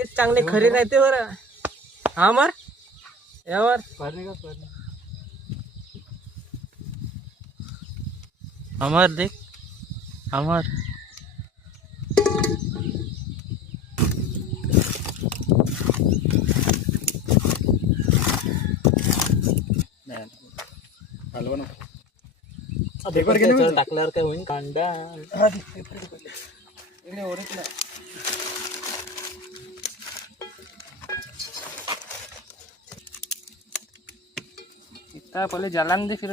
तेच चांगले खरे राहते बरं. हा मर यावर अमर देख अमर टाकल्यावर काय होईल कांदा इकडे ओरखला इतना पहले जलान दे फिर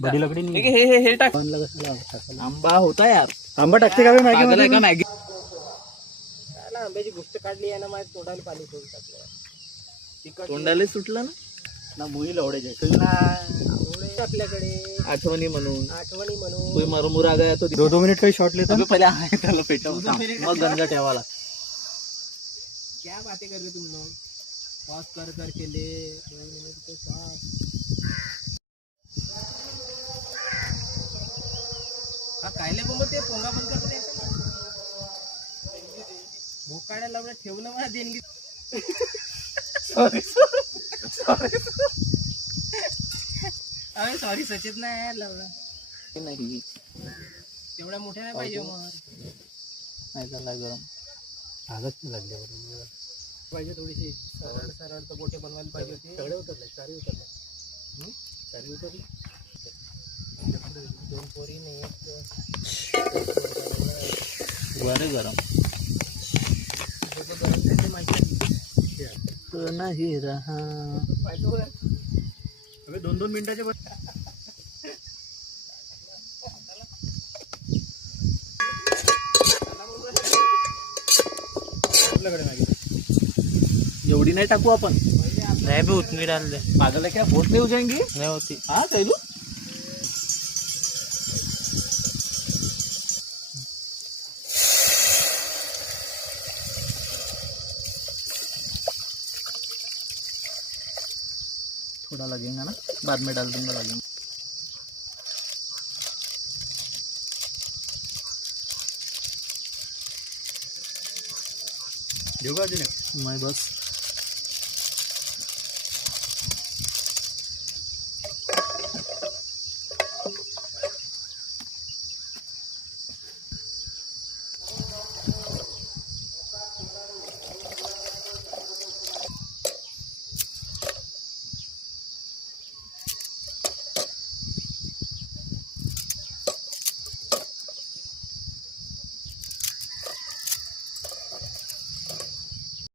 बड़ी लकड़ी नहीं है. हे टाक आंबा होता यार. आंबा टाकते का मॅगी का मॅगी आंब्याची गोष्ट काढली आहे ना माझ्या तोंडाला पाणी सोडून टाकलं. तोंडाला सुटलं ना मुई लवडे ना आपल्याकडे आठवणी म्हणून कोई मरमुरा गया तो 2 मिनिट काही शॉट लेता पहिले आहे त्याला पेटव मग गंजा ठेवाला. क्या बातें कर रहे तुम लोग पॉज कर केले 2 मिनिट के साथ हा कायले बोंब ते पोंगा बंद करते भूक काढायला लावलं ठेवलं मला देणगी. अरे सॉरी सचेत नाही लावलं नाही तेवढ्या मोठ्या नाही पाहिजे मग नाही झाला गरम आगच लागले बरोबर पाहिजे थोडीशी सरळ तर गोटे बनवायला पाहिजे होते. सगळे उतरले चारी उतरले 2 पोरी नाही बरं गरम तो नाही रहा अबे 2 मिनिटाचे आपल्याकडे नाही एवढी नाही टाकू आपण नहीं भी उतनी डाल दे पागल है क्या बहुत नहीं हो जाएंगी नहीं होती. हाँ चलो थोड़ा लगेगा ना बाद में डाल दूंगा लगेगा. देगा मैं बस